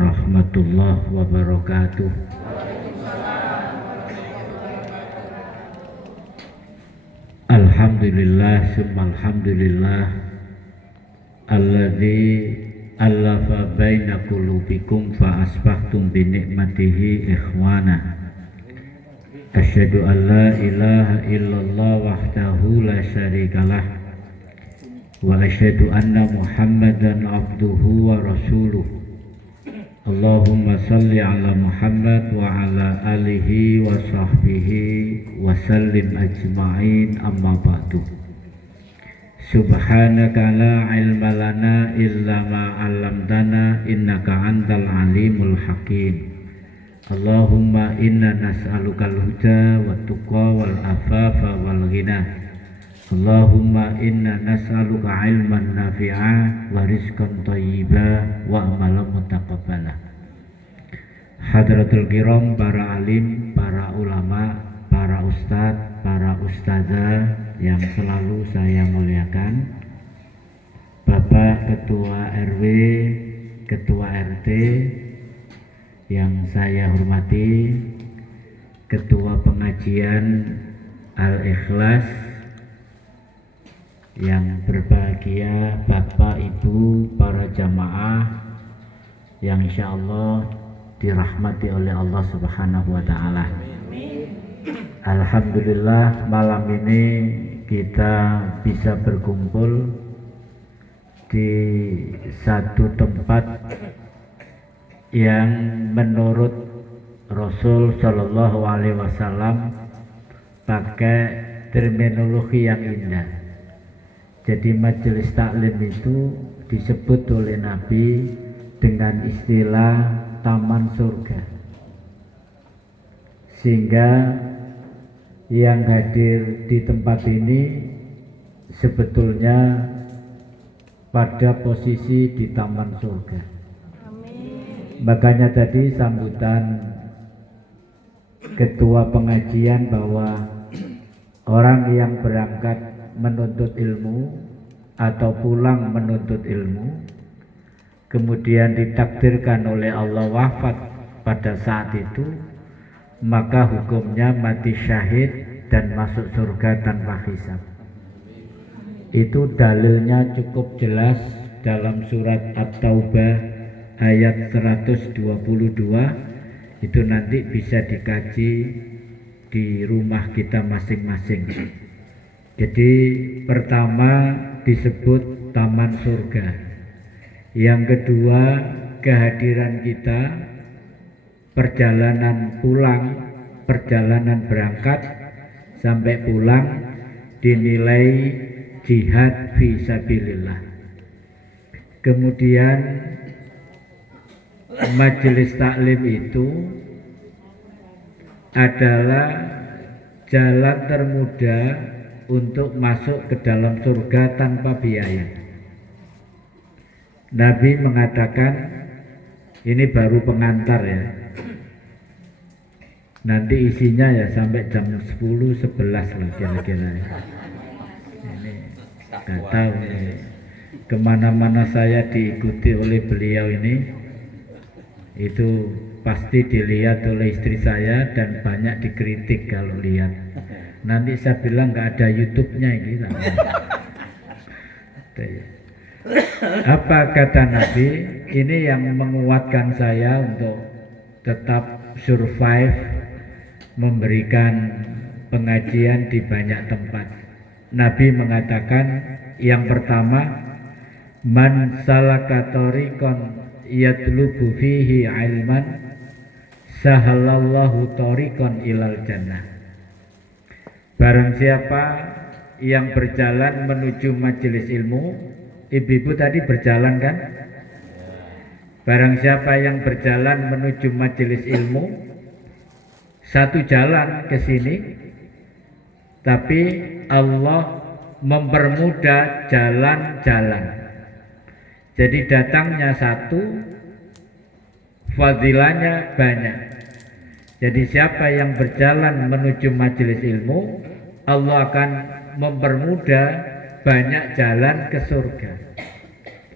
warahmatullahi wabarakatuh. Alhamdulillah summa alhamdulillah alladzi allafa baina qulubikum fa asbahtum bi ni'matihi ikhwana. Asyhadu an la ilaha illallah wahdahu la syarikalah wa asyhadu anna Muhammadan abduhu wa rasuluh. Allahumma salli ala Muhammad wa ala alihi wa sahbihi wa sallim ajma'in, amma ba'du. Subhanaka la ilma lana illa ma 'allamtana innaka antal alimul hakim. Allahumma inna nas'alukal huda wat tuqa wal afafa wal ghina. Allahumma inna nas'aluka ilman nafi'a wa rizqan thayyiba wa amalan mutaqabbala. Hadratul kiram, para alim, para ulama, para ustadz, para ustazah yang selalu saya muliakan, Bapak Ketua RW, Ketua RT yang saya hormati, Ketua Pengajian Al-Ikhlas yang berbahagia, Bapak Ibu, para jamaah yang insya Allah dirahmati oleh Allah Subhanahu wa Ta'ala. Alhamdulillah, malam ini kita bisa berkumpul di satu tempat yang menurut Rasul Shallallahu Alaihi Wasallam pakai terminologi yang indah. Jadi majelis taklim itu disebut oleh Nabi dengan istilah taman surga, sehingga yang hadir di tempat ini sebetulnya pada posisi di taman surga. Amin. Makanya tadi sambutan ketua pengajian bahwa orang yang berangkat menuntut ilmu atau pulang menuntut ilmu kemudian ditakdirkan oleh Allah wafat pada saat itu, maka hukumnya mati syahid dan masuk surga tanpa hisab. Itu dalilnya cukup jelas dalam surat At-Taubah ayat 122. Itu nanti bisa dikaji di rumah kita masing-masing. Jadi pertama disebut taman surga, yang kedua kehadiran kita, perjalanan pulang, perjalanan berangkat sampai pulang dinilai jihad fi sabilillah. Kemudian majelis taklim itu adalah jalan termudah untuk masuk ke dalam surga tanpa biaya. Nabi mengatakan, ini baru pengantar ya, nanti isinya ya sampai jam 10-11 lah kira-kira. Ini gak tahu nih, kemana-mana saya diikuti oleh beliau ini, itu pasti dilihat oleh istri saya dan banyak dikritik kalau lihat. Nanti saya bilang nggak ada YouTube-nya gitu. Apa kata Nabi? Ini yang menguatkan saya untuk tetap survive, memberikan pengajian di banyak tempat. Nabi mengatakan yang pertama, man salaka tariqan yatlubu fihi ilman sahalallahu tariqan ilal jannah. Barang siapa yang berjalan menuju majelis ilmu, ibu-ibu tadi berjalan kan? Barang siapa yang berjalan menuju majelis ilmu, satu jalan ke sini, tapi Allah mempermudah jalan-jalan. Jadi datangnya satu, fadilahnya banyak. Jadi siapa yang berjalan menuju majelis ilmu, Allah akan mempermudah banyak jalan ke surga.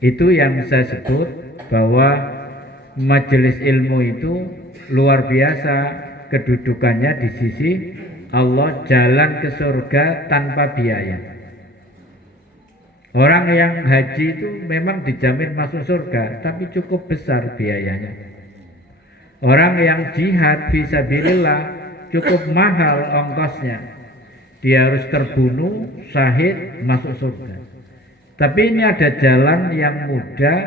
Itu yang saya sebut bahwa majelis ilmu itu luar biasa kedudukannya di sisi Allah, jalan ke surga tanpa biaya. Orang yang haji itu memang dijamin masuk surga, tapi cukup besar biayanya. Orang yang jihad fisabilillah cukup mahal ongkosnya. Dia harus terbunuh, syahid, masuk surga. Tapi ini ada jalan yang mudah,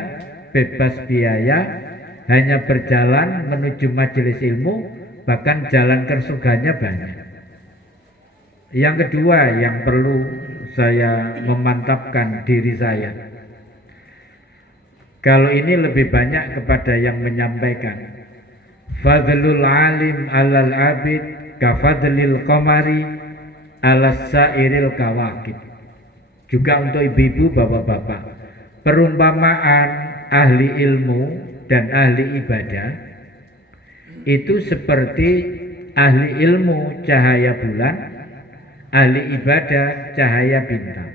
bebas biaya, hanya berjalan menuju majelis ilmu, bahkan jalan ke surganya banyak. Yang kedua yang perlu saya memantapkan diri saya, kalau ini lebih banyak kepada yang menyampaikan, fadlul alim alal abid kafadlil qamari alas sairil kawakib. Juga untuk ibu-ibu, bapak-bapak, perumpamaan ahli ilmu dan ahli ibadah itu seperti ahli ilmu cahaya bulan, ahli ibadah cahaya bintang.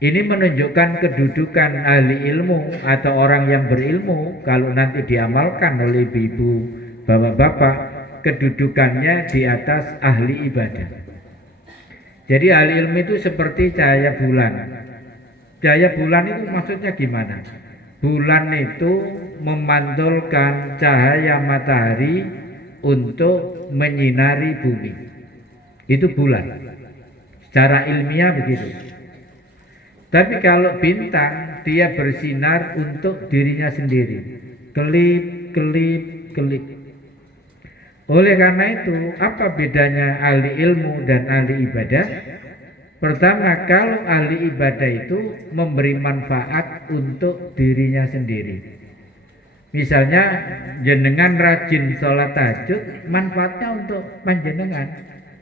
Ini menunjukkan kedudukan ahli ilmu atau orang yang berilmu. Kalau nanti diamalkan oleh ibu-ibu, bapak-bapak, kedudukannya di atas ahli ibadah. Jadi ahli ilmu itu seperti cahaya bulan. Cahaya bulan itu maksudnya gimana? Bulan itu memantulkan cahaya matahari untuk menyinari bumi. Itu bulan. Secara ilmiah begitu. Tapi kalau bintang, dia bersinar untuk dirinya sendiri. Kelip, kelip, kelip. Oleh karena itu, apa bedanya ahli ilmu dan ahli ibadah? Pertama, kalau ahli ibadah itu memberi manfaat untuk dirinya sendiri. Misalnya, jenengan rajin sholat tahajud, manfaatnya untuk panjenengan,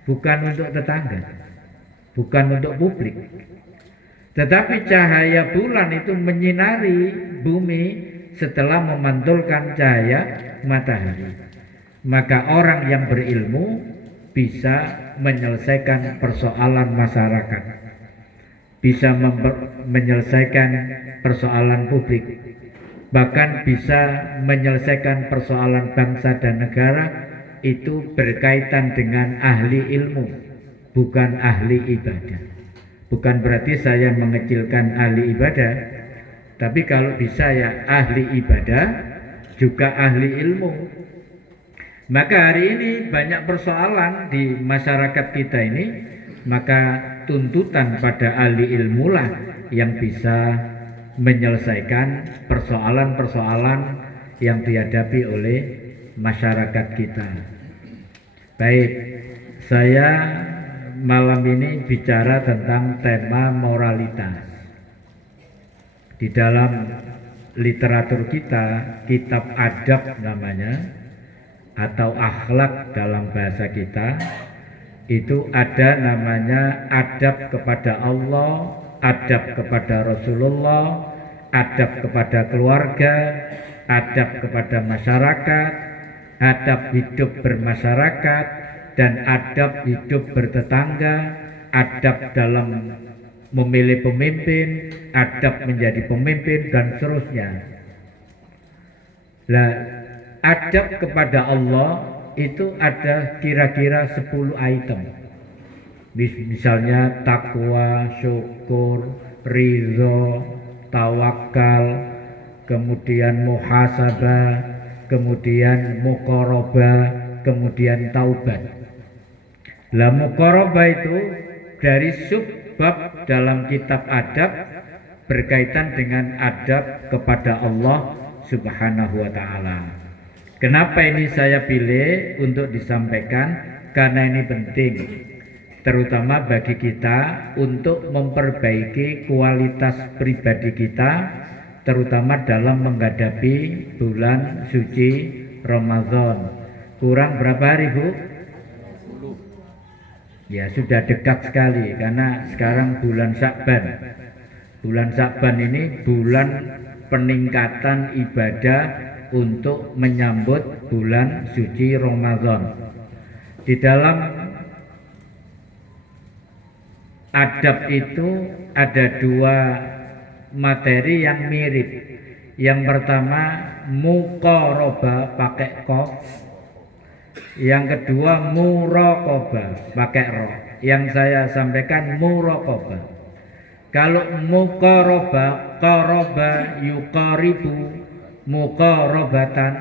bukan untuk tetangga, bukan untuk publik. Tetapi cahaya bulan itu menyinari bumi setelah memantulkan cahaya matahari. Maka orang yang berilmu bisa menyelesaikan persoalan masyarakat, bisa menyelesaikan persoalan publik, bahkan bisa menyelesaikan persoalan bangsa dan negara. Itu berkaitan dengan ahli ilmu, bukan ahli ibadah. Bukan berarti saya mengecilkan ahli ibadah, tapi kalau bisa ya ahli ibadah juga ahli ilmu. Maka hari ini banyak persoalan di masyarakat kita ini, maka tuntutan pada ahli ilmu lah yang bisa menyelesaikan persoalan-persoalan yang dihadapi oleh masyarakat kita. Baik, saya malam ini bicara tentang tema moralitas. Di dalam literatur kita, kitab adab namanya, atau akhlak dalam bahasa kita, itu ada namanya adab kepada Allah, adab kepada Rasulullah, adab kepada keluarga, adab kepada masyarakat, adab hidup bermasyarakat, dan adab hidup bertetangga, adab dalam memilih pemimpin, adab menjadi pemimpin, dan seterusnya. Nah, adab kepada Allah itu ada kira-kira 10 item. Misalnya takwa, syukur, ridho, tawakal, kemudian muhasabah, kemudian muqarabah, kemudian taubat. Lah muqarabah itu dari subbab dalam kitab adab berkaitan dengan adab kepada Allah Subhanahu wa ta'ala. Kenapa ini saya pilih untuk disampaikan? Karena ini penting, terutama bagi kita untuk memperbaiki kualitas pribadi kita, terutama dalam menghadapi bulan suci Ramadan. Kurang berapa hari, Bu? Ya, sudah dekat sekali karena sekarang bulan Sya'ban. Bulan Sya'ban ini bulan peningkatan ibadah untuk menyambut bulan suci Ramadan. Di dalam adab itu ada dua materi yang mirip. Yang pertama muqarabah pakai qaf. Yang kedua muraqabah pakai ra. Yang saya sampaikan muraqabah. Kalau muqarabah, qaraba yuqaribu, muqarabatan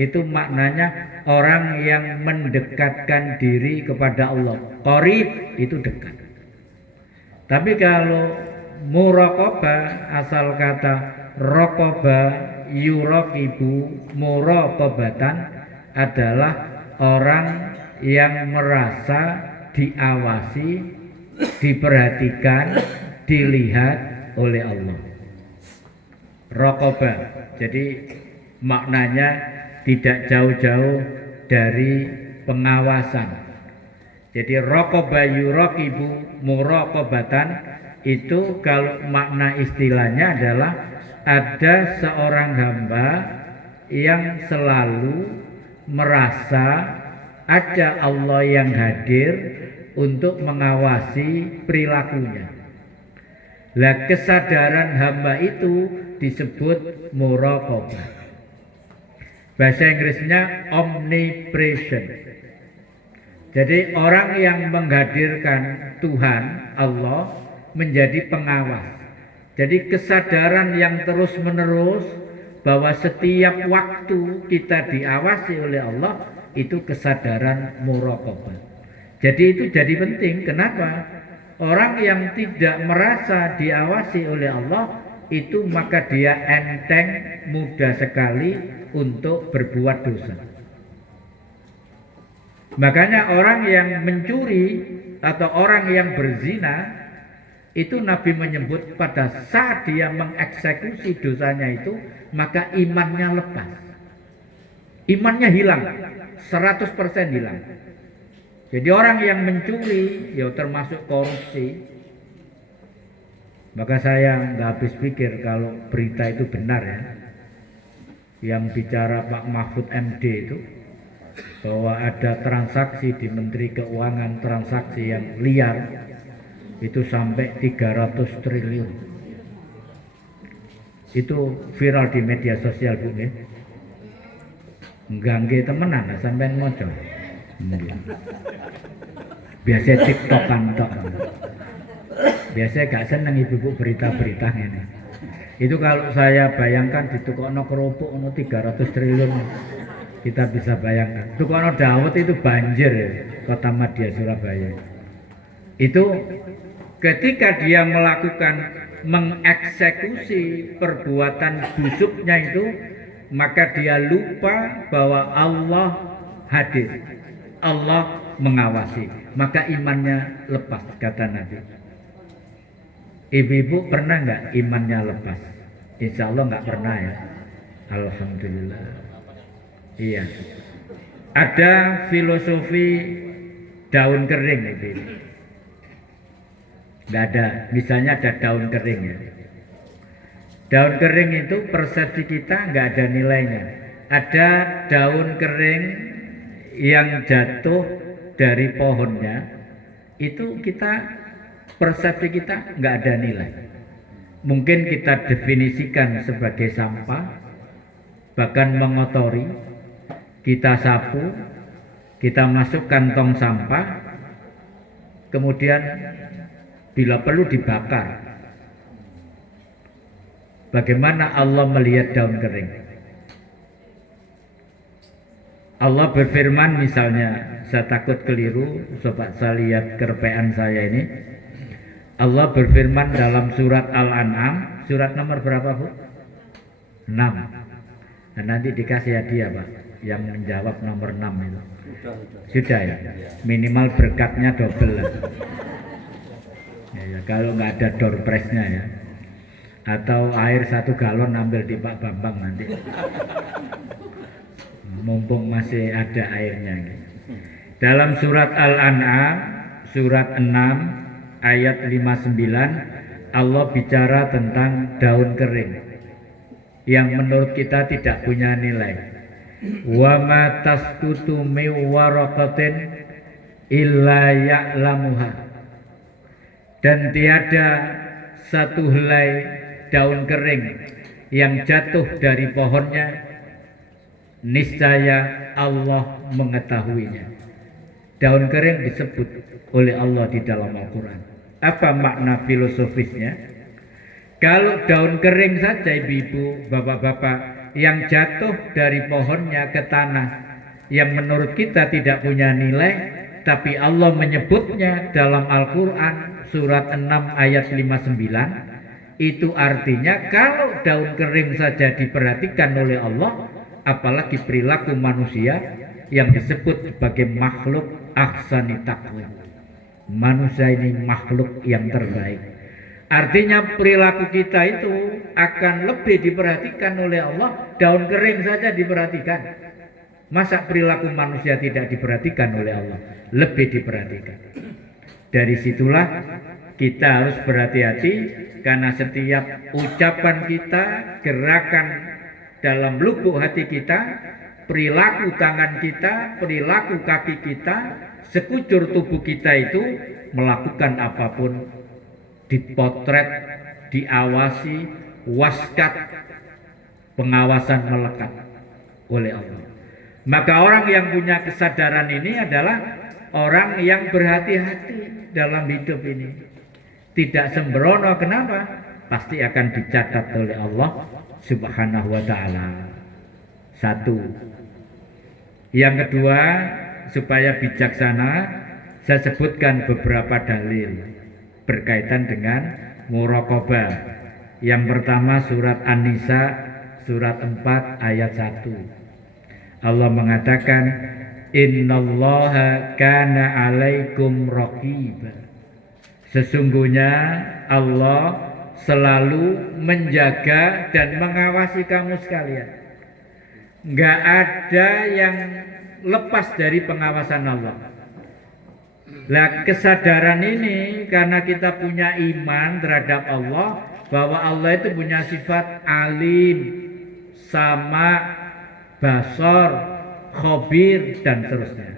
itu maknanya orang yang mendekatkan diri kepada Allah. Qarib itu dekat. Tapi kalau muraqabah asal kata raqaba yuraqibu, muraqabatan adalah orang yang merasa diawasi, diperhatikan, dilihat oleh Allah. Raqabah. Jadi maknanya tidak jauh-jauh dari pengawasan. Jadi raqaba yuraqibu muraqabatan itu kalau makna istilahnya adalah ada seorang hamba yang selalu merasa ada Allah yang hadir untuk mengawasi perilakunya. Lah kesadaran hamba itu disebut muraqabah. Bahasa Inggrisnya omnipresent. Jadi orang yang menghadirkan Tuhan Allah menjadi pengawas. Jadi kesadaran yang terus menerus bahwa setiap waktu kita diawasi oleh Allah itu kesadaran muraqabah. Jadi itu jadi penting. Kenapa? Orang yang tidak merasa diawasi oleh Allah itu maka dia enteng, mudah sekali untuk berbuat dosa. Makanya orang yang mencuri atau orang yang berzina itu Nabi menyebut pada saat dia mengeksekusi dosanya itu maka imannya lepas. Imannya hilang, 100% hilang. Jadi orang yang mencuri ya termasuk korupsi. Maka saya nggak habis pikir kalau berita itu benar ya. Yang bicara Pak Mahfud MD itu bahwa ada transaksi di Menteri Keuangan, transaksi yang liar itu sampai 300 triliun. Itu viral di media sosial Bu nggih. Nggangge temenan sampai moco. Biasa TikTokan tok. Biasa gak seneng ibu-ibu berita-berita ini. Itu kalau saya bayangkan di tukokno kerupuk ono 300 triliun. Kita bisa bayangkan. Tukokno dawet itu banjir ya, Kota Madya Surabaya. Itu ketika dia melakukan mengeksekusi perbuatan busuknya itu, maka dia lupa bahwa Allah hadir, Allah mengawasi, maka imannya lepas, kata Nabi. Ibu-ibu pernah nggak imannya lepas? Insya Allah nggak pernah ya. Alhamdulillah. Iya. Ada filosofi daun kering itu. Nggak ada. Misalnya ada daun kering ya. Daun kering itu persepsi kita nggak ada nilainya. Ada daun kering yang jatuh dari pohonnya, itu kita persepsi kita nggak ada nilai. Mungkin kita definisikan sebagai sampah, bahkan mengotori, kita sapu, kita masukkan tong sampah, kemudian bila perlu dibakar. Bagaimana Allah melihat daun kering? Allah berfirman misalnya, saya takut keliru, sobat saya lihat kerpean saya ini. Allah berfirman dalam surat Al-An'am, surat nomor berapa Bu? 6. Nah, nanti dikasih hadiah Pak, yang menjawab nomor 6 itu. Sudah ya? Minimal berkatnya double lah. Ya, kalau nggak ada door prize-nya ya. Atau air 1 galon ambil di Pak Bambang nanti. Mumpung masih ada airnya. Dalam surat Al-An'am, surat 6, ayat 59, Allah bicara tentang daun kering yang menurut kita tidak punya nilai. Wa ma tasqutu min waraqatin illa ya'lamuha. Dan tiada satu helai daun kering yang jatuh dari pohonnya, niscaya Allah mengetahuinya. Daun kering disebut oleh Allah di dalam Al-Quran. Apa makna filosofisnya? Kalau daun kering saja, ibu-ibu, bapak-bapak, yang jatuh dari pohonnya ke tanah, yang menurut kita tidak punya nilai, tapi Allah menyebutnya dalam Al-Quran surat 6 ayat 59, itu artinya kalau daun kering saja diperhatikan oleh Allah, apalagi perilaku manusia yang disebut sebagai makhluk ahsani taqwim. Manusia ini makhluk yang terbaik. Artinya perilaku kita itu akan lebih diperhatikan oleh Allah. Daun kering saja diperhatikan. Masa perilaku manusia tidak diperhatikan oleh Allah? Lebih diperhatikan. Dari situlah kita harus berhati-hati, karena setiap ucapan kita, gerakan dalam lubuk hati kita, perilaku tangan kita, perilaku kaki kita, sekujur tubuh kita itu melakukan apapun dipotret, diawasi, waskat, pengawasan melekat oleh Allah. Maka orang yang punya kesadaran ini adalah orang yang berhati-hati dalam hidup ini. Tidak sembrono. Kenapa? Pasti akan dicatat oleh Allah Subhanahu wa ta'ala. Satu. Yang kedua, supaya bijaksana, saya sebutkan beberapa dalil berkaitan dengan muraqabah. Yang pertama surat An-Nisa surat 4 ayat 1. Allah mengatakan, innallaha kana 'alaikum raqiba. Sesungguhnya Allah selalu menjaga dan mengawasi kamu sekalian. Enggak ada yang lepas dari pengawasan Allah. Nah, kesadaran ini karena kita punya iman terhadap Allah, bahwa Allah itu punya sifat alim, sama, basor, khabir, dan seterusnya.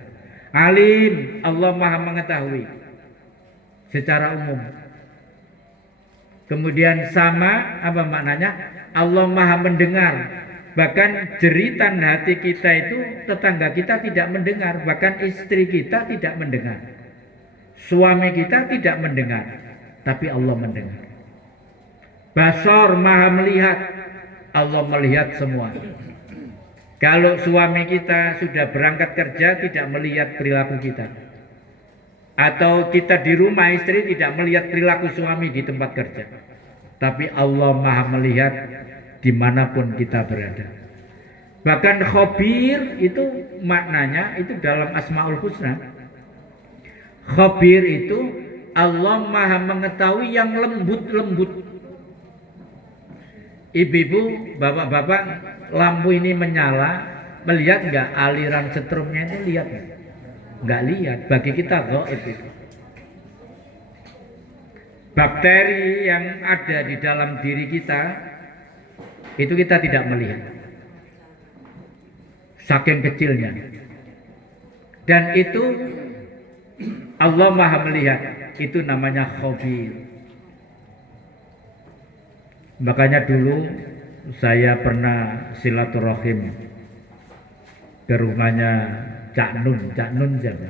Alim, Allah maha mengetahui secara umum. Kemudian sama, apa maknanya? Allah maha mendengar. Bahkan jeritan hati kita itu tetangga kita tidak mendengar, bahkan istri kita tidak mendengar, suami kita tidak mendengar, tapi Allah mendengar. Basor, maha melihat, Allah melihat semua. Kalau suami kita sudah berangkat kerja tidak melihat perilaku kita, atau kita di rumah istri tidak melihat perilaku suami di tempat kerja, tapi Allah maha melihat dimanapun kita berada. Bahkan khabir itu maknanya itu dalam Asmaul Husna. Khabir itu Allah maha mengetahui yang lembut-lembut. Ibu-ibu, bapak-bapak, lampu ini menyala, melihat nggak aliran setrumnya itu? Lihat nggak lihat, bagi kita gaib itu. Bakteri yang ada di dalam diri kita itu kita tidak melihat, saking kecilnya, dan itu Allah maha melihat. Itu namanya khabir. Makanya dulu saya pernah silaturahim ke rumahnya Cak Nun siapa?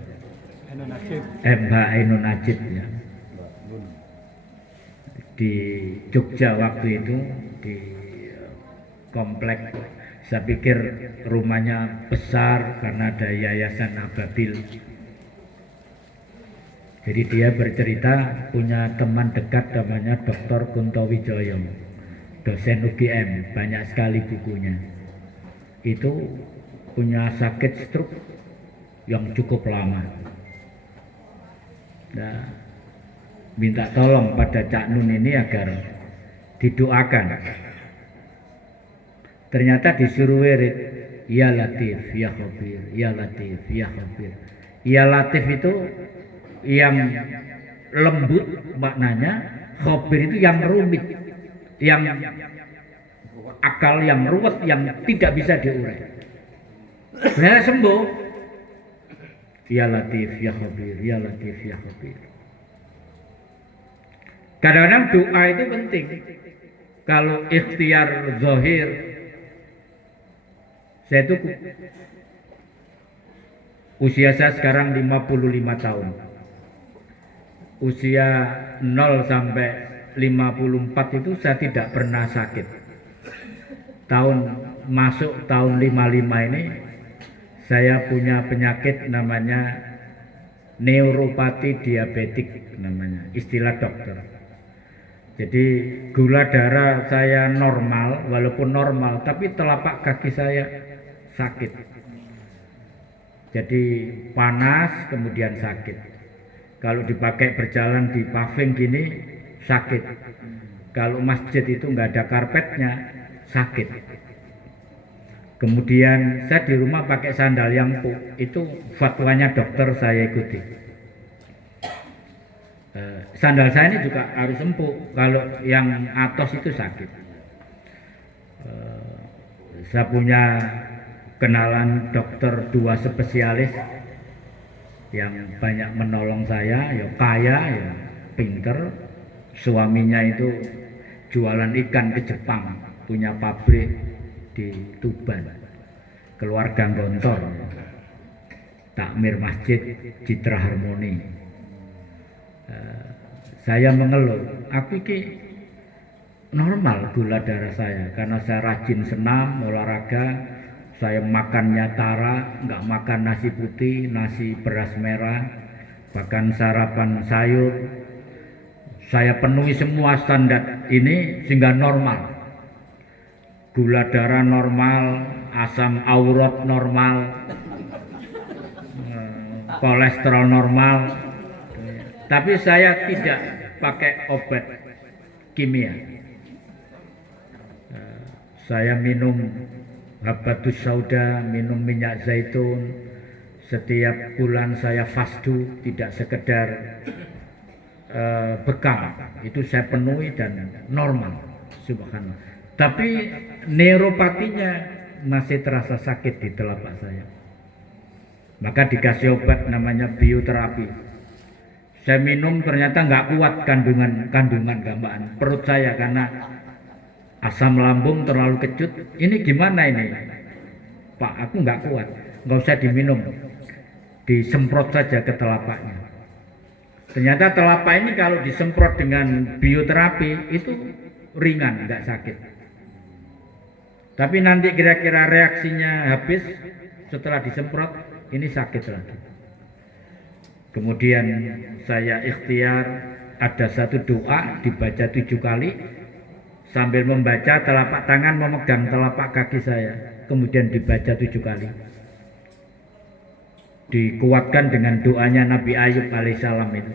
Mbak Ainun Najib ya. Di Jogja waktu itu, di komplek. Saya pikir rumahnya besar karena ada yayasan Ababil. Jadi dia bercerita punya teman dekat namanya Dr. Kunto Wijoyo, dosen UGM, banyak sekali bukunya. Itu punya sakit stroke yang cukup lama. Nah, minta tolong pada Cak Nun ini agar didoakan. Ternyata disuruh wirid, ya Latif, ya Khabir, ya Latif, ya Khabir. Ya Latif itu yang lembut maknanya, Khabir itu yang rumit, yang akal yang ruwet, yang tidak bisa diurai. Benar sembuh. Ya Latif, ya Khabir, ya Latif, ya Khabir. Kadang-kadang doa itu penting. Kalau ikhtiar zahir, saya itu usia saya sekarang 55 tahun. Usia 0 sampai 54 itu saya tidak pernah sakit. Masuk tahun 55 ini saya punya penyakit namanya neuropati diabetik, namanya istilah dokter. Jadi gula darah saya normal, walaupun normal, tapi telapak kaki saya sakit. Jadi panas kemudian sakit. Kalau dipakai berjalan di paving gini sakit. Kalau masjid itu nggak ada karpetnya sakit. Kemudian saya di rumah pakai sandal yang empuk, itu fatwanya dokter saya ikuti. Sandal saya ini juga harus empuk, kalau yang atos itu sakit. Saya punya kenalan dokter 2 spesialis yang banyak menolong saya, ya kaya, ya pinter. Suaminya itu jualan ikan ke Jepang, punya pabrik di Tuban, keluarga Gontor, takmir masjid Citra Harmoni. Saya mengeluh, aku ini normal gula darah saya karena saya rajin senam, olahraga. Saya makannya tara, nggak makan nasi putih, nasi beras merah, bahkan sarapan sayur. Saya penuhi semua standar ini sehingga normal. Gula darah normal, asam urat normal, kolesterol normal. Tapi saya tidak pakai obat kimia. Saya minum habatus sauda, minum minyak zaitun. Setiap bulan saya fastu, tidak sekedar bekal, itu saya penuhi dan normal, subhanallah. Tapi neuropatinya masih terasa sakit di telapak saya. Maka dikasih obat namanya bioterapi. Saya minum ternyata nggak kuat kandungan gampaan perut saya karena asam lambung terlalu kecut. Ini gimana ini, Pak? Aku nggak kuat. Nggak usah diminum, disemprot saja ke telapaknya. Ternyata telapak ini kalau disemprot dengan bioterapi itu ringan, nggak sakit. Tapi nanti kira-kira reaksinya habis setelah disemprot, ini sakit lagi. Kemudian saya ikhtiar, ada satu doa dibaca 7 kali, sambil membaca telapak tangan memegang telapak kaki saya, kemudian dibaca 7 kali. Dikuatkan dengan doanya Nabi Ayub alaihissalam itu.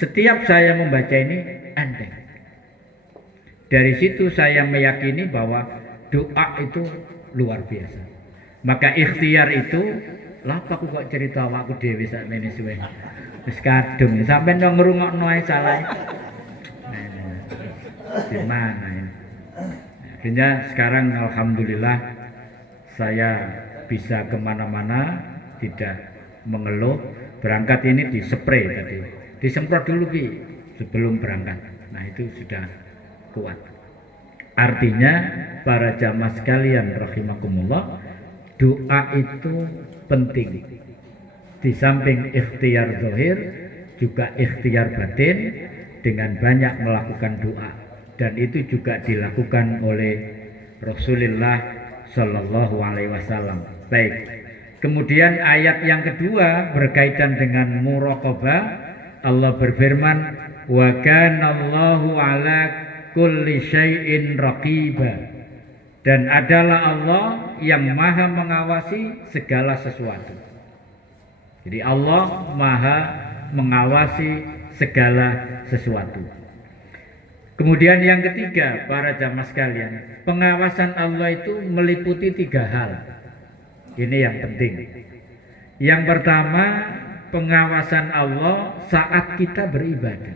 Setiap saya membaca ini enteng. Dari situ saya meyakini bahwa doa itu luar biasa. Maka ikhtiar itu, lapa aku kok cerita awakku dhewe sakmene suwe. Wis kadung sampean yo ngrungokno ae salah. Gimana ini? Akhirnya sekarang alhamdulillah saya bisa kemana-mana, tidak mengeluh. Berangkat ini dispray tadi, disemprot dulu Bi sebelum berangkat. Nah itu sudah kuat. Artinya para jamaah sekalian rahimakumullah, doa itu penting. Di samping ikhtiar zahir, juga ikhtiar batin dengan banyak melakukan doa, dan itu juga dilakukan oleh Rasulullah Shallallahu Alaihi Wasallam. Baik. Kemudian ayat yang kedua berkaitan dengan muraqabah. Allah berfirman, wa kanallahu ala kulli syai'in raqiba. Dan adalah Allah yang maha mengawasi segala sesuatu. Jadi Allah maha mengawasi segala sesuatu. Kemudian yang ketiga, para jamaah sekalian, pengawasan Allah itu meliputi 3 hal. Ini yang penting. Yang pertama, pengawasan Allah saat kita beribadah,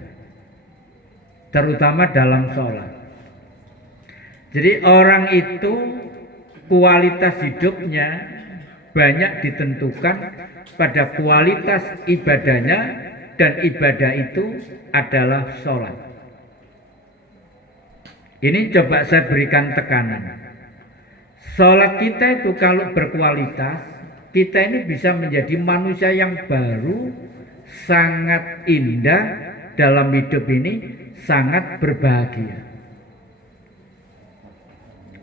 terutama dalam sholat. Jadi orang itu kualitas hidupnya banyak ditentukan pada kualitas ibadahnya, dan ibadah itu adalah sholat. Ini coba saya berikan tekanan. Sholat kita itu kalau berkualitas, kita ini bisa menjadi manusia yang baru, sangat indah dalam hidup ini, sangat berbahagia.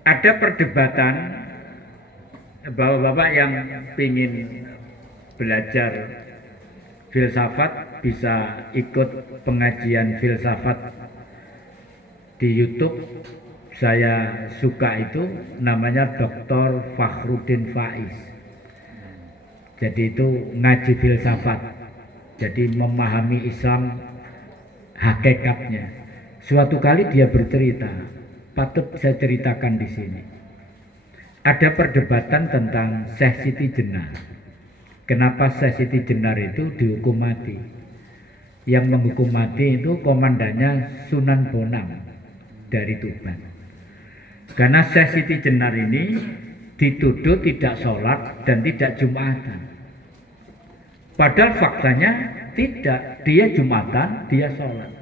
Ada perdebatan bapak-bapak yang ingin belajar filsafat bisa ikut pengajian filsafat di YouTube. Saya suka itu, namanya Dr. Fakhruddin Faiz. Jadi itu ngaji filsafat, jadi memahami Islam hakikatnya. Suatu kali dia bercerita, patut saya ceritakan di sini. Ada perdebatan tentang Syekh Siti Jenar. Kenapa Syekh Siti Jenar itu dihukum mati? Yang menghukum mati itu komandannya Sunan Bonang dari Tuban. Karena Syekh Siti Jenar ini dituduh tidak sholat dan tidak jumatan. Padahal faktanya tidak, dia jumatan, dia sholat.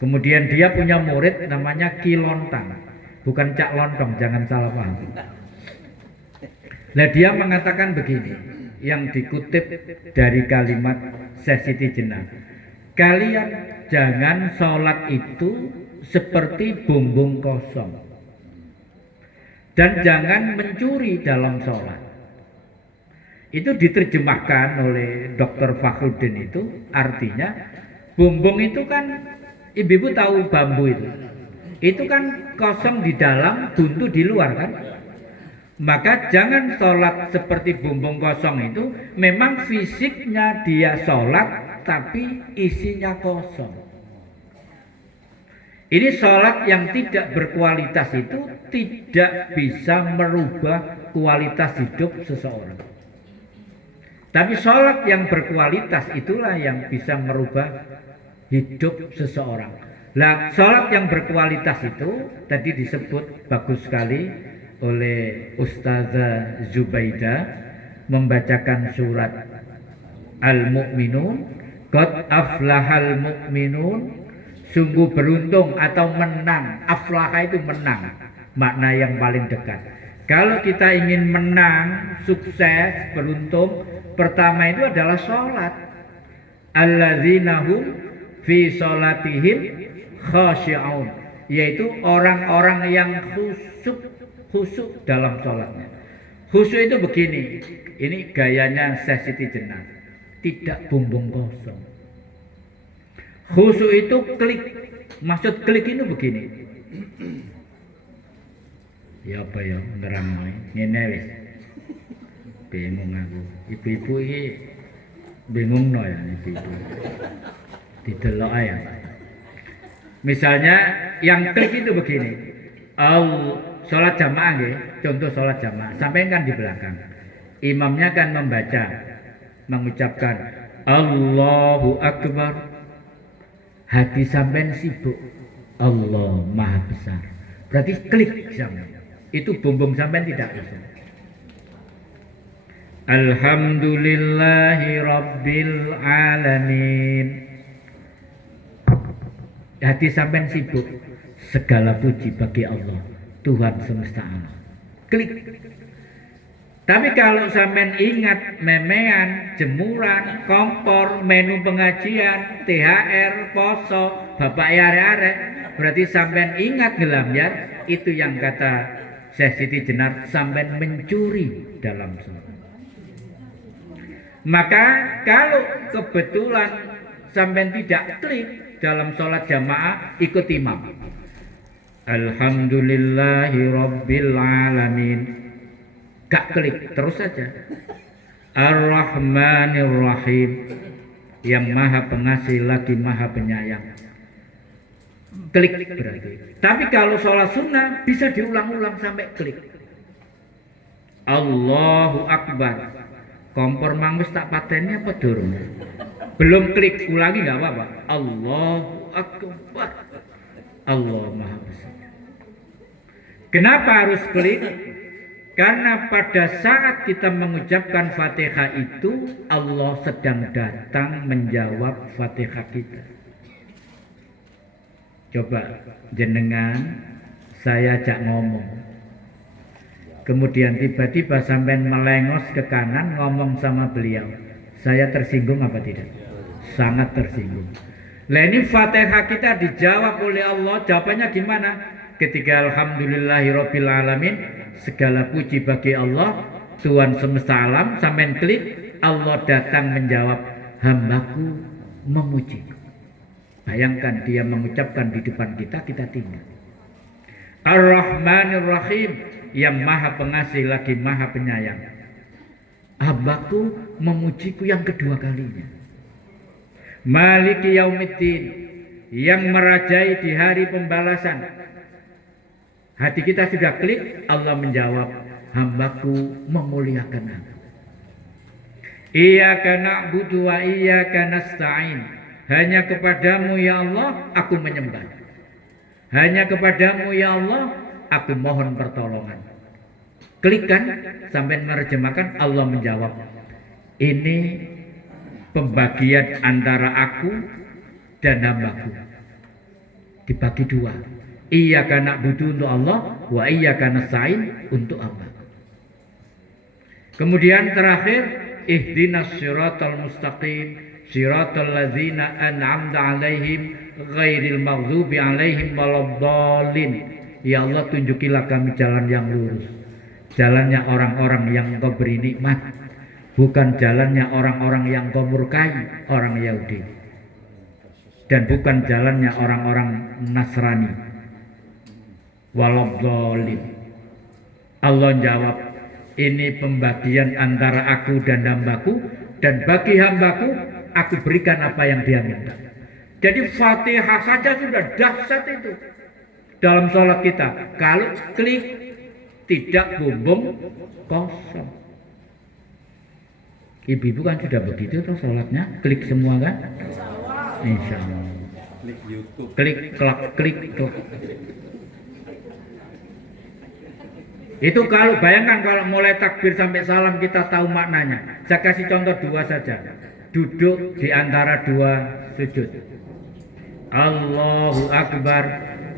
Kemudian dia punya murid namanya Ki Lontang, bukan Cak Lontong, jangan salah paham. Nah, dia mengatakan begini, yang dikutip dari kalimat Syekh Siti Jenar. Kalian jangan sholat itu seperti bumbung kosong, dan jangan mencuri dalam sholat. Itu diterjemahkan oleh Dr. Fakhruddin, itu artinya bumbung itu kan, ibu-ibu tahu bambu itu kan kosong di dalam, buntu di luar kan. Maka jangan sholat seperti bumbung kosong itu. Memang fisiknya dia sholat, tapi isinya kosong. Ini sholat yang tidak berkualitas itu tidak bisa merubah kualitas hidup seseorang. Tapi sholat yang berkualitas itulah yang bisa merubah hidup seseorang. Nah, sholat yang berkualitas itu tadi disebut bagus sekali oleh Ustazah Zubaidah, membacakan surat Al-Mu'minun, Qad aflahal mu'minun, sungguh beruntung atau menang. Aflaha itu menang, makna yang paling dekat. Kalau kita ingin menang, sukses, beruntung, pertama itu adalah sholat. Alladzina hum fi sholatihim khashi'un, yaitu orang-orang yang khusyuk dalam sholatnya. Khusyuk itu begini, ini gayanya Syekh Siti Jenar, tidak bumbung kosong. Khusyuk itu klik, maksud klik itu begini. Ya apa ya, ngerang ngene wis. Bingung aku. Ibu-ibu iki bingung no ya ibu-ibu. Didelok ae. Misalnya yang klik itu begini. Sholat jamaah nggih, contoh sholat jamaah. Sampai kan di belakang. Imamnya kan membaca, mengucapkan Allahu Akbar. Hati sampean sibuk, Allah Maha Besar. Berarti klik sampean. Itu bumbung sampean tidak bisa. Alhamdulillahi Rabbil Alamin. Hati sampean sibuk. Segala puji bagi Allah, Tuhan semesta alam. Klik. Tapi kalau sampean ingat memean, jemuran, kompor, menu pengajian, THR, poso, bapak are-are, berarti sampean ingat ngelamyar. Itu yang kata Syekh Siti Jenar, sampean mencuri dalam sholat. Maka kalau kebetulan sampean tidak klik dalam sholat jamaah, ikut imam. Alhamdulillahi Rabbil Alamin. Gak klik, terus saja. Ar-Rahmanir Rahim, yang maha pengasih lagi maha penyayang. Klik berarti. Tapi kalau sholat sunnah bisa diulang-ulang sampai klik. Allahu Akbar. Kompor mangus tak patennya apa durung? Belum klik, ulangi gak apa-apa. Allahu Akbar. Allah Maha Besar. Kenapa harus klik? Karena pada saat kita mengucapkan Fatihah itu, Allah sedang datang menjawab Fatihah kita. Coba jenengan saya ajak ngomong, kemudian tiba-tiba sampai melengos ke kanan ngomong sama beliau, saya tersinggung apa tidak? Sangat tersinggung. Lah ini Fatihah kita dijawab oleh Allah, jawabannya gimana? Ketika alhamdulillahirabbil alamin, segala puji bagi Allah, Tuhan semesta alam, sampai klik Allah datang menjawab, hambaku memuji. Bayangkan dia mengucapkan di depan kita, kita tinggal. Ar-Rahmanir Rahim, yang maha pengasih lagi maha penyayang. Hambaku memujiku yang kedua kalinya. Maliki Yaumiddin, yang merajai di hari pembalasan. Hati kita sudah klik, Allah menjawab, hambaku memuliakan aku. Iyyaka na'budu wa iyyaka nasta'in. Hanya kepadamu ya Allah aku menyembah. Hanya kepadamu ya Allah aku mohon pertolongan. Klikkan sampai menerjemahkan, Allah menjawab, ini pembagian antara aku dan hambaku. Dibagi dua. Iyyaka na'budu untuk Allah, wa iyyaka nasta'in untuk hamba. Kemudian terakhir, ihdinas siratal mustaqim, siratal ladzina an'amta 'alaihim ghairil maghdubi 'alaihim waladdallin. Ya Allah, tunjukilah kami jalan yang lurus, jalannya orang-orang yang Engkau beri nikmat, bukan jalannya orang-orang yang Engkau murkai, orang Yahudi, dan bukan jalannya orang-orang Nasrani, waladdallin. Allah jawab, ini pembagian antara aku dan hambaku, dan bagi hambaku aku berikan apa yang dia minta. Jadi Fatihah saja sudah dahsyat itu dalam sholat kita. Kalau klik, tidak bumbung kosong. Ibu-ibu kan sudah begitu tuh sholatnya, klik semua kan? Insya Allah. Klik YouTube. Klik, klik. Itu kalau bayangkan kalau mulai takbir sampai salam kita tahu maknanya. Saya kasih contoh dua saja. Duduk di antara dua sujud. Allahu Akbar,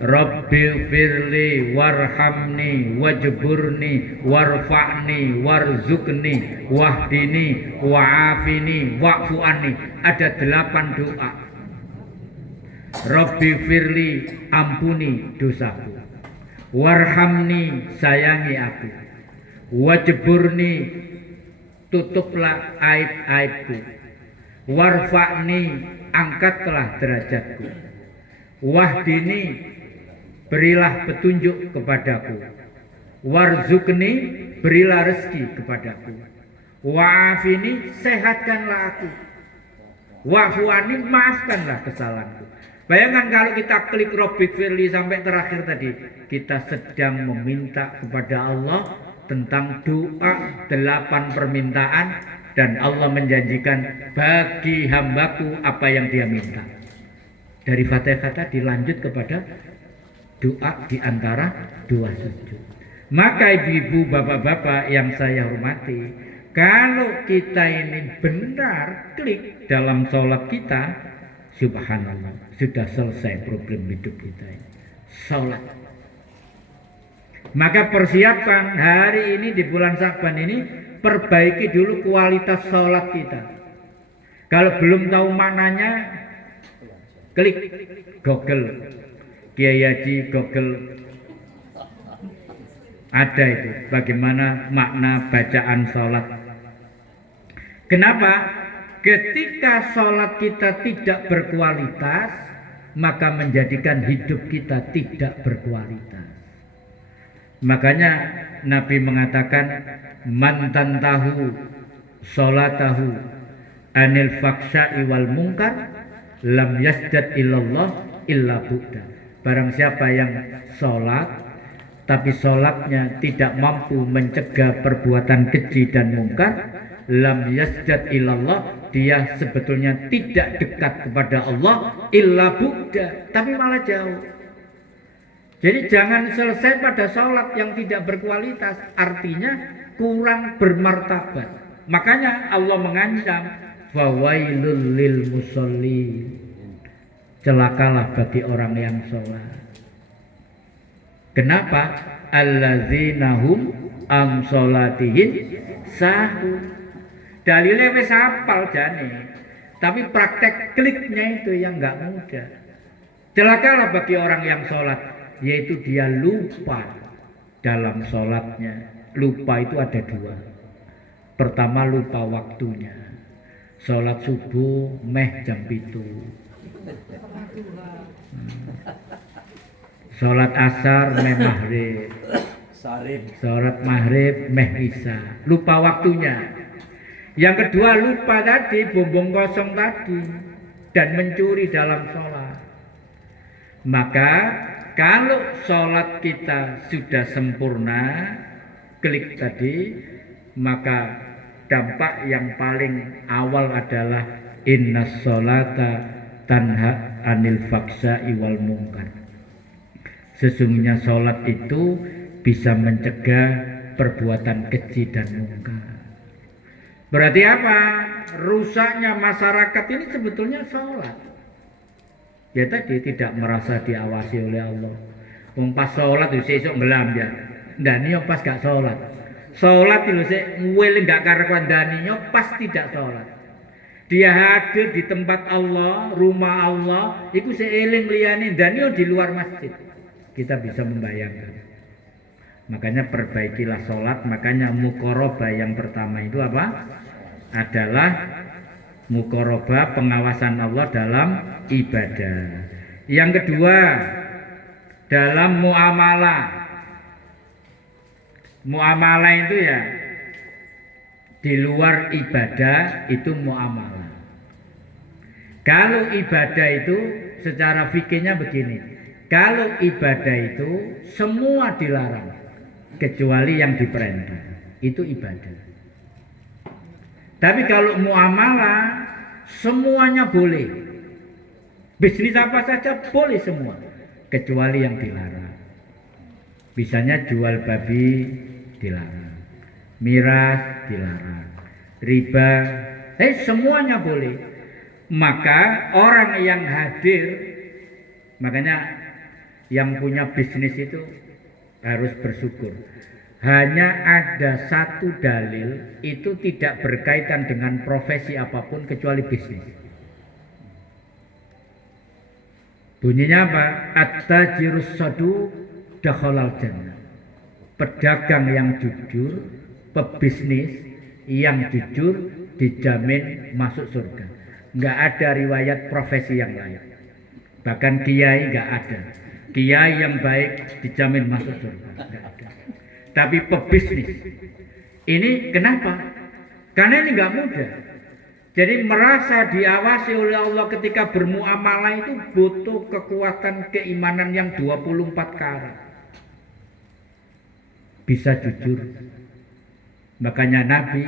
Rabbi firli warhamni wajburni warfa'ni warzukni wahdini wa'afini wa'fu anni. Ada 8 doa. Rabbi firli, ampuni dosaku. Warhamni, sayangi aku. Wajburni, tutuplah aib-aibku. Warfa'ni, angkatlah derajatku. Wahdini, berilah petunjuk kepadaku. Warzukni, berilah rezeki kepadaku. Wa'afini, sehatkanlah aku. Wa'fu'ani, maafkanlah kesalahanku. Bayangkan kalau kita klik Rabbik firli sampai terakhir tadi, kita sedang meminta kepada Allah tentang doa 8 permintaan, dan Allah menjanjikan bagi hambaku apa yang dia minta. Dari Fatihah tadi lanjut kepada doa di antara dua sujud. Maka ibu-ibu, bapak-bapak yang saya hormati, kalau kita ini benar klik dalam sholat kita, subhanallah, sudah selesai problem hidup kita ini. Sholat. Maka persiapkan hari ini di bulan Sya'ban ini, perbaiki dulu kualitas sholat kita. Kalau belum tahu maknanya, klik Google, Kiai Haji Google, ada itu bagaimana makna bacaan sholat. Kenapa? Ketika sholat kita tidak berkualitas, maka menjadikan hidup kita tidak berkualitas. Makanya Nabi mengatakan, mantan tahu sholatahu anil faksha'i wal munkar lam yasdad illallah illa buddha. Barang siapa yang sholat tapi sholatnya tidak mampu mencegah perbuatan keji dan mungkar, lam yasdad illallah, dia sebetulnya tidak dekat kepada Allah, illa buddha, tapi malah jauh. Jadi jangan selesai pada sholat yang tidak berkualitas, artinya kurang bermartabat. Makanya Allah mengancam, fawailul lil musallin, Celakalah bagi orang yang sholat. Kenapa? Alladzinahum am sholatihim sahun. Dalilnya wis hafal jane, tapi praktek kliknya itu yang nggak mudah. Celakalah bagi orang yang sholat, yaitu dia lupa dalam sholatnya. Lupa itu ada dua. Pertama, lupa waktunya. Sholat subuh meh jam 7. Sholat asar meh maghrib. Sholat maghrib meh isya. Lupa waktunya. Yang kedua, lupa tadi, bumbung kosong tadi, dan mencuri dalam sholat. Maka kalau sholat kita sudah sempurna, klik tadi, maka dampak yang paling awal adalah inna sholata tanha anil faksai wal munkar. Sesungguhnya sholat itu bisa mencegah perbuatan keji dan munkar. Berarti apa? Rusaknya masyarakat ini sebetulnya sholat. Ya tadi tidak merasa diawasi oleh Allah. Wong pas sholat itu sesuk ngelambian. Daniyo pas gak sholat. Sholat itu ngweling gak karuan daniyo pas tidak sholat. Dia hadir di tempat Allah, rumah Allah, itu seeling liyane daniyo di luar masjid. Kita bisa membayangkan. Makanya perbaikilah sholat. Makanya muqarabah yang pertama itu apa? Adalah muqarabah pengawasan Allah dalam ibadah. Yang kedua, dalam muamalah. Muamalah itu ya di luar ibadah itu muamalah. Kalau ibadah itu secara fikihnya begini. Kalau ibadah itu semua dilarang kecuali yang diperintah. Itu ibadah. Tapi kalau muamalah semuanya boleh. Bisnis apa saja boleh semua kecuali yang dilarang. Misalnya jual babi dilarang, miras dilarang, riba, semuanya boleh. Maka orang yang hadir, makanya yang punya bisnis itu harus bersyukur. Hanya ada satu dalil, itu tidak berkaitan dengan profesi apapun kecuali bisnis. Bunyinya apa? At-tajirus saduq dakhalal jannah. Pedagang yang jujur, pebisnis yang jujur dijamin masuk surga. Enggak ada riwayat profesi yang lain. Bahkan kiai enggak ada. Kiai yang baik dijamin masuk surga. Enggak ada. Tapi pebisnis ini kenapa? Karena ini enggak mudah. Jadi merasa diawasi oleh Allah ketika bermuamalah itu butuh kekuatan keimanan yang 24 karat. Bisa jujur. Makanya Nabi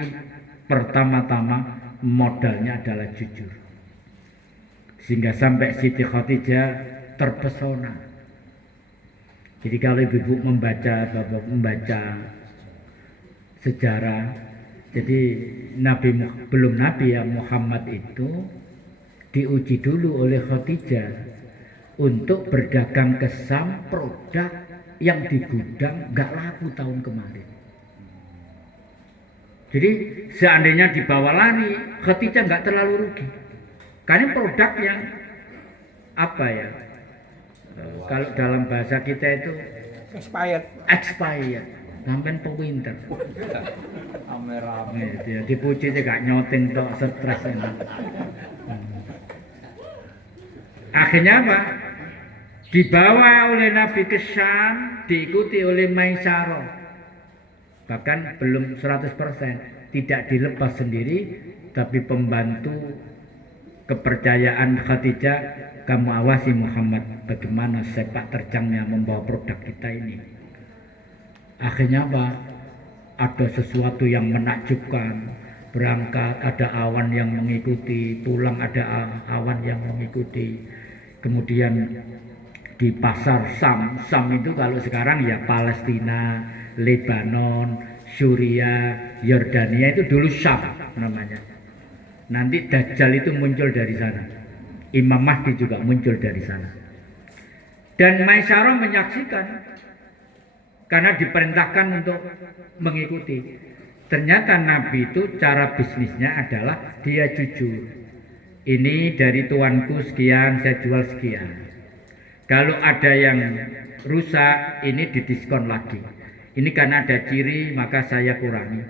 pertama-tama modalnya adalah jujur. Sehingga sampai Siti Khadijah terpesona. Jadi kalau ibu-ibu membaca sejarah, jadi belum Nabi ya Muhammad itu diuji dulu oleh Khadijah untuk berdagang ke Syam produk yang di gudang nggak laku tahun kemarin. Jadi seandainya dibawa lari, Khadijah nggak terlalu rugi. Karena produk yang apa ya? Kalau dalam bahasa kita itu expired. Sampai pewinter. Ame-ame dia dipuji dia gak nyoting tok stres ini. Akhirnya apa? Dibawa oleh Nabi ke Syam, diikuti oleh Maisarah. Bahkan belum 100%, tidak dilepas sendiri, tapi pembantu kepercayaan Khadijah, kamu awasi Muhammad bagaimana sepak terjangnya membawa produk kita ini. Akhirnya apa? Ada sesuatu yang menakjubkan. Berangkat ada awan yang mengikuti, pulang ada awan yang mengikuti. Kemudian di pasar Sam itu kalau sekarang ya Palestina, Lebanon, Suriah, Yordania itu dulu Syam namanya. Nanti Dajjal itu muncul dari sana. Imam Mahdi juga muncul dari sana. Dan Maisarah menyaksikan karena diperintahkan untuk mengikuti. Ternyata Nabi itu cara bisnisnya adalah dia jujur. Ini dari tuanku sekian, saya jual sekian. Kalau ada yang rusak, ini didiskon lagi. Ini karena ada ciri, maka saya kurangi.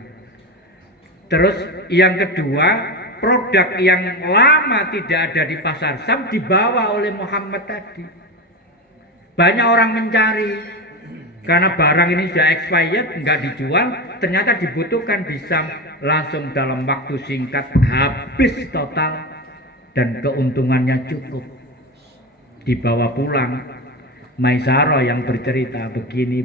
Terus yang kedua, produk yang lama tidak ada di pasar Sam dibawa oleh Muhammad tadi. Banyak orang mencari karena barang ini sudah expired, nggak dijual, ternyata dibutuhkan di Sam, langsung dalam waktu singkat habis total dan keuntungannya cukup. Dibawa pulang. Maisarah yang bercerita begini,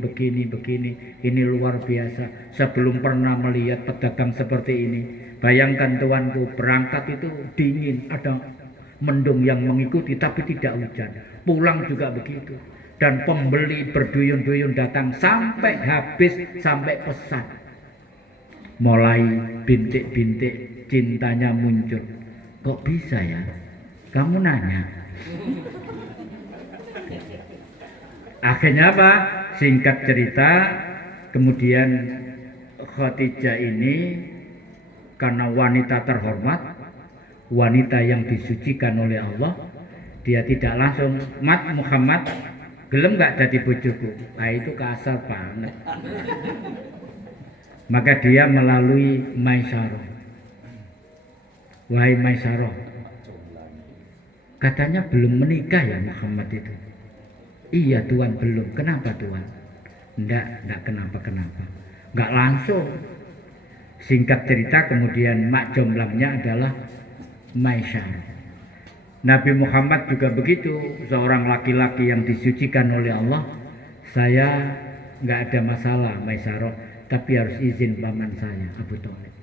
ini luar biasa. Sebelum pernah melihat pedagang seperti ini. Bayangkan tuanku, berangkat itu dingin, ada mendung yang mengikuti tapi tidak hujan. Pulang juga begitu. Dan pembeli berduyun-duyun datang sampai habis, sampai pesan. Mulai bintik-bintik cintanya muncul. Kok bisa ya? Kamu nanya. Akhirnya apa? Singkat cerita, kemudian Khadijah ini karena wanita terhormat, wanita yang disucikan oleh Allah, dia tidak langsung, "Mat Muhammad, gelem gak jadi bojoku?" Nah, itu kasar banget. Maka dia melalui Maisarah. Wahai Maisarah, katanya belum menikah ya Muhammad itu. Iya Tuhan belum. Kenapa Tuhan? Enggak kenapa-kenapa. Enggak langsung. Singkat cerita kemudian mak jomblangnya adalah Maisarah. Nabi Muhammad juga begitu, seorang laki-laki yang disucikan oleh Allah. Saya enggak ada masalah Maisarah, tapi harus izin paman saya Abu Thalib.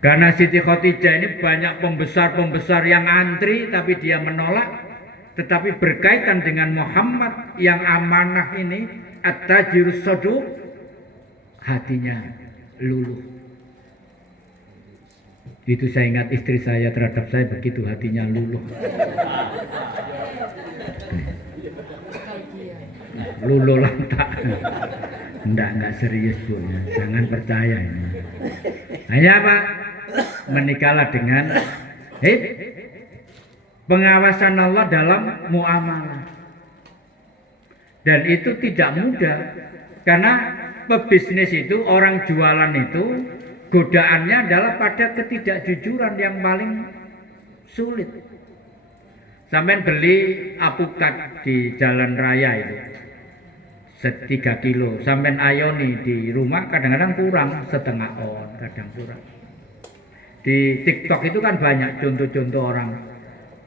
Karena Siti Khadijah ini banyak pembesar-pembesar yang antri tapi dia menolak. Tetapi berkaitan dengan Muhammad yang amanah ini, at-tajirus saduq, hatinya luluh. Itu saya ingat istri saya terhadap saya begitu, hatinya luluh. Luluh lantak. Enggak serius Bu, jangan percaya ini. Hanya apa? Menikahlah dengan pengawasan Allah dalam muamalah. Dan itu tidak mudah. Karena pebisnis itu, orang jualan itu, godaannya adalah pada ketidakjujuran yang paling sulit. Sampai beli apukat di jalan raya itu 3 kilo. Sampai ayoni di rumah kadang-kadang kurang, setengah on, kadang kurang. Di TikTok itu kan banyak contoh-contoh orang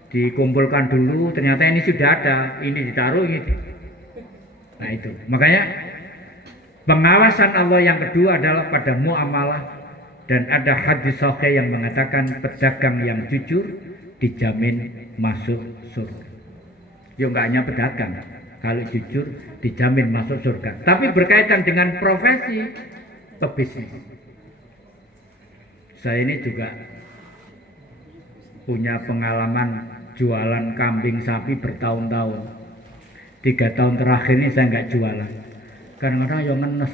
dikumpulkan dulu, ternyata ini sudah ada, ini ditaruh ini. Nah itu, makanya pengawasan Allah yang kedua adalah pada muamalah. Dan ada hadis sahih yang mengatakan pedagang yang jujur dijamin masuk surga. Ya enggak hanya pedagang, kalau jujur dijamin masuk surga. Tapi berkaitan dengan profesi pebisnis. Saya ini juga punya pengalaman jualan kambing sapi bertahun-tahun. 3 tahun terakhir ini saya nggak jualan. Kadang-kadang yang ngenes.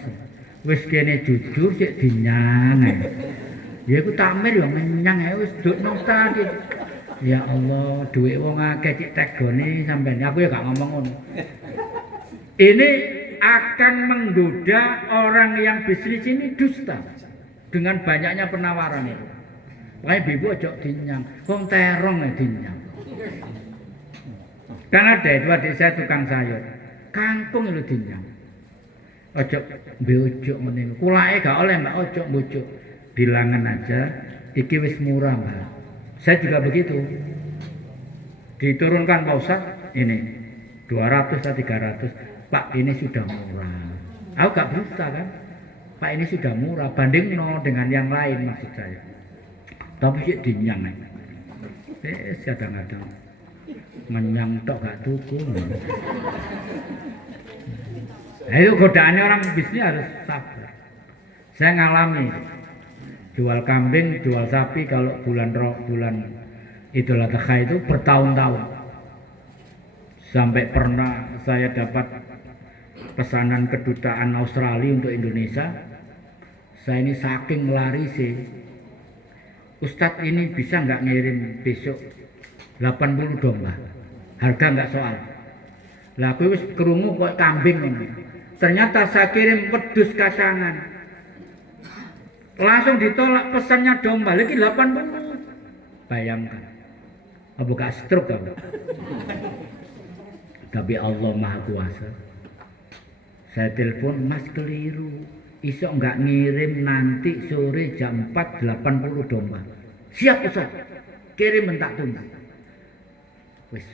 Wis kene jujur sik dinyang. Ya iku takmir yo menyang ae wis duk nang tadi. Ya Allah, duit wong akeh cik tegone sampean. Aku ya gak ngomong ngono. Ini akan menggoda orang yang bisnis ini dusta dengan banyaknya penawaran itu. Makanya bibu ojo dinyang, wong terong ya dinyang. Karena ada itu adik saya tukang sayur, kangkung itu dinyang. Ojo beojo ngene. Kulake gak oleh mbak ojo bojo. Bilangan aja, iki wis murah mbak. Saya juga begitu. Diturunkan Pak Ustaz, ini 200 atau 300. Pak ini sudah murah. Aku gak berusaha kan. Pak ini sudah murah, banding dengan yang lain maksud saya. Tapi sih dinyang. Kadang-kadang menyang tok gak tuku. Nah, itu godaannya orang bisnis harus sabar. Saya ngalami jual kambing, jual sapi kalau bulan Idul Adha itu bertahun-tahun. Sampai pernah saya dapat pesanan kedutaan Australia untuk Indonesia. Saya ini saking larisnya, Ustadz ini bisa nggak ngirim besok 80 domba, harga nggak soal. Lah aku wis krungu kok kambing ngono. Ternyata saya kirim wedhus kacangan. Langsung ditolak pesannya domba lagi 80. Bayangkan. Apa gak stroke kamu? Tapi Allah Maha Kuasa. Saya telepon, Mas keliru. Isok nggak ngirim nanti sore jam 4 80 domba. Siap Ustaz. Kirim mentak tunggu. Wis.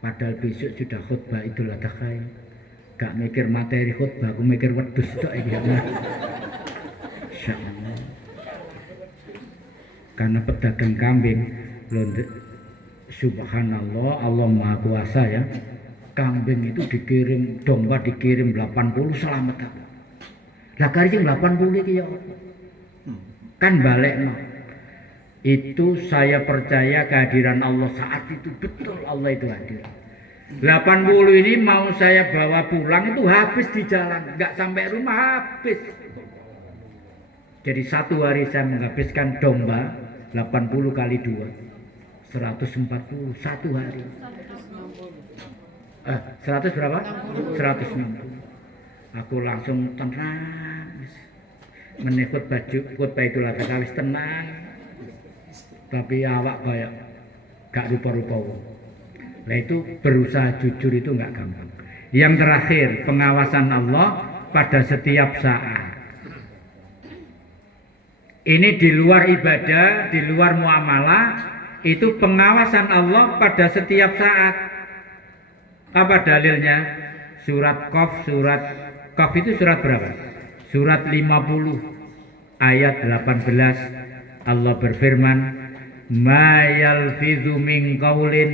Padahal besok sudah khutbah Idul Adha. Gak mikir materi khutbah, aku mikir wedhus tok iki. Insyaallah. Karena pedagang kambing, subhanallah, Allah Maha Kuasa ya. Kambing itu dikirim, domba dikirim 80 selamat. Lah kari sing 80 iki ya. Kan balekno. Itu saya percaya kehadiran Allah saat itu betul Allah itu hadir. 80 ini mau saya bawa pulang itu habis di jalan, enggak sampai rumah habis. Jadi satu hari saya menghabiskan domba 80 kali 2 140 satu hari. 100 berapa? 160. Aku langsung tenang. Menekut baju khutbah Idul Adha wis tenang. Tapi awak kayak gak rupa-rupa. Nah itu berusaha jujur itu nggak gampang. Yang terakhir, pengawasan Allah pada setiap saat. Ini di luar ibadah, di luar muamalah, itu pengawasan Allah pada setiap saat. Apa dalilnya? Surat Qaf itu surat berapa? Surat 50 ayat 18. Allah berfirman, "Ma yalfidhu min qaulin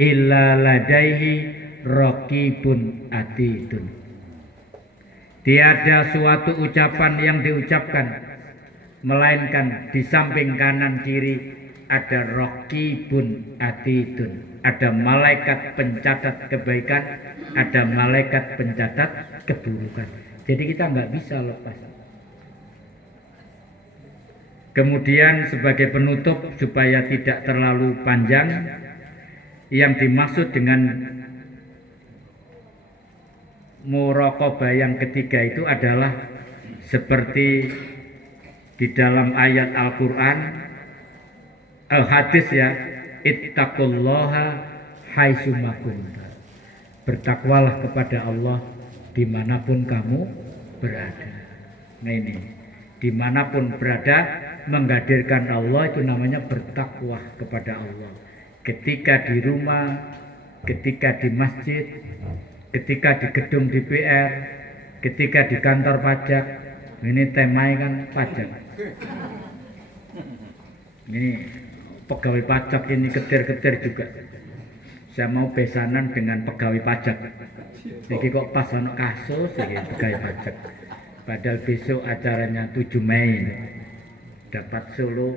illa ladaihi raqibun atidun." Tiada suatu ucapan yang diucapkan melainkan di samping kanan kiri ada raqibun atidun, ada malaikat pencatat kebaikan, ada malaikat pencatat keburukan. Jadi kita nggak bisa lepas. Kemudian sebagai penutup supaya tidak terlalu panjang, yang dimaksud dengan muraqabah yang ketiga itu adalah seperti di dalam ayat Al-Quran, hadis ya, ittaqullaha haitsuma kunta. Bertakwalah kepada Allah dimanapun kamu berada. Nah ini, dimanapun berada, menghadirkan Allah itu namanya bertakwa kepada Allah. Ketika di rumah, ketika di masjid, ketika di gedung DPR, ketika di kantor pajak. Ini temanya kan pajak. Ini pegawai pajak ini ketir-ketir juga. Saya mau besanan dengan pegawai pajak. Jadi kok pas ono kasus ini pegawai pajak. Padahal besok acaranya 7 Mei. Dapat Solo,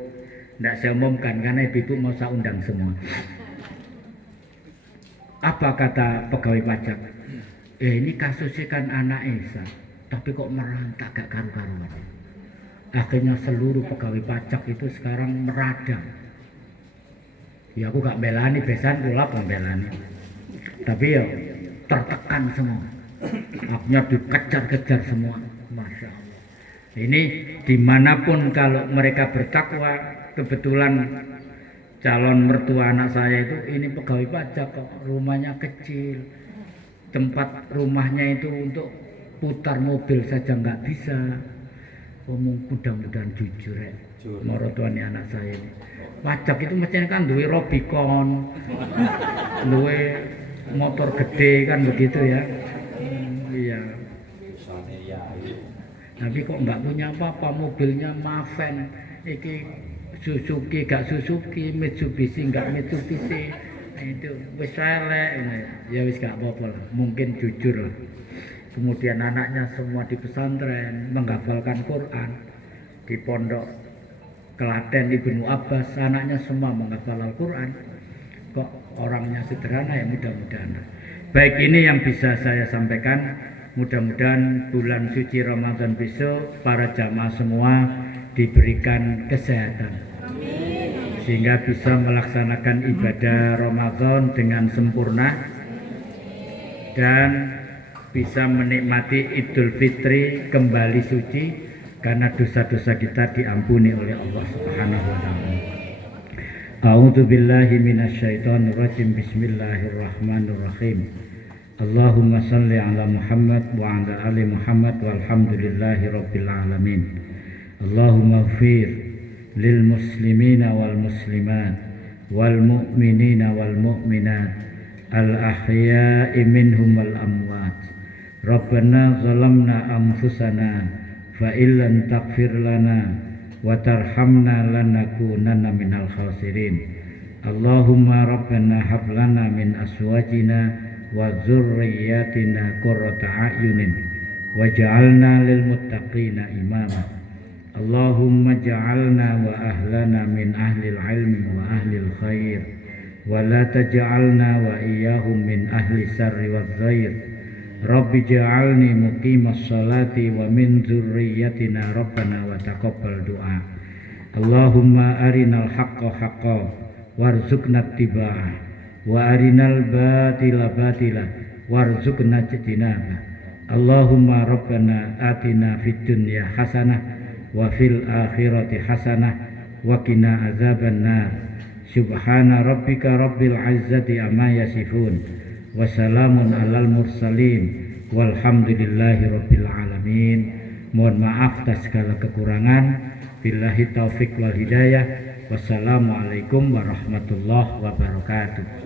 tidak saya umumkan karena ibu-ibu mau saya undang semua. Apa kata pegawai pajak? Ini kasusnya kan anak Esa, tapi kok merantak gak karu-karuan. Akhirnya seluruh pegawai pajak itu sekarang meradang. Ya aku gak belani, besan pula pembelani. Tapi ya tertekan semua. Akhirnya dikejar-kejar semua. Masya Allah. Ini dimanapun kalau mereka bertakwa, kebetulan calon mertua anak saya itu ini pegawai pajak kok, rumahnya kecil, tempat rumahnya itu untuk putar mobil saja nggak bisa. Mudah-mudahan jujur ya, mertuanya anak saya ini. Pajak itu mestinya kan duwe Robicon, duwe motor gede kan begitu ya. Iya. Tapi kok nggak punya apa-apa, mobilnya Maven, iki Suzuki gak Suzuki, Mitsubishi nggak Mitsubishi, itu wis elek, ya wis gak apa-apa lah, mungkin jujur lah. Kemudian anaknya semua di pesantren, menghafalkan Quran, di pondok Klaten Ibnu Abbas, anaknya semua menghafal Al-Quran. Kok orangnya sederhana ya, mudah-mudahan. Baik, ini yang bisa saya sampaikan. Mudah-mudahan bulan suci Ramadan besok para jamaah semua diberikan kesehatan, sehingga bisa melaksanakan ibadah Ramadan dengan sempurna dan bisa menikmati Idul Fitri kembali suci karena dosa-dosa kita diampuni oleh Allah Subhanahu wa taala. A'udzu billahi minasyaitonir rajim. Bismillahirrahmanirrahim. Allahumma shalli ala Muhammad wa ala ali Muhammad walhamdulillahi rabbil alamin. Allahumma ighfir lil muslimina wal muslimat wal mu'minina wal mu'minat al ahya'i minhum wal amwat. Rabbana zalamna anfusana fa illam taghfir lana wa tarhamna lanakunanna minal khasirin. Allahumma rabbana hab lana min aswajina wa dzurriyyatina qurrata a'yunin waj'alna lil muttaqina imama. Allahumma ja'alna wa ahlana min ahlil ilmi wa ahlil khair wa la taj'alna wa iyyahum min ahli sarri wal ghair. Rabbi ja'alni muqimas salati wa min dzurriyyatina rabbana wa taqabbal du'a. Allahumma arinal haqqa haqqan warzuqna ittiba'ah wa arinal batila batila warzuqna ijtinaba. Allahumma rabbana atina fid dunya hasanah wa fil akhirati hasanah wa qina azaban nar. Subhana rabbika rabbil izzati amma yasifun wa salamun alal mursalin walhamdulillahi rabbil alamin. Mohon maaf atas segala kekurangan. Billahi taufik wal hidayah. Wassalamualaikum warahmatullahi wabarakatuh.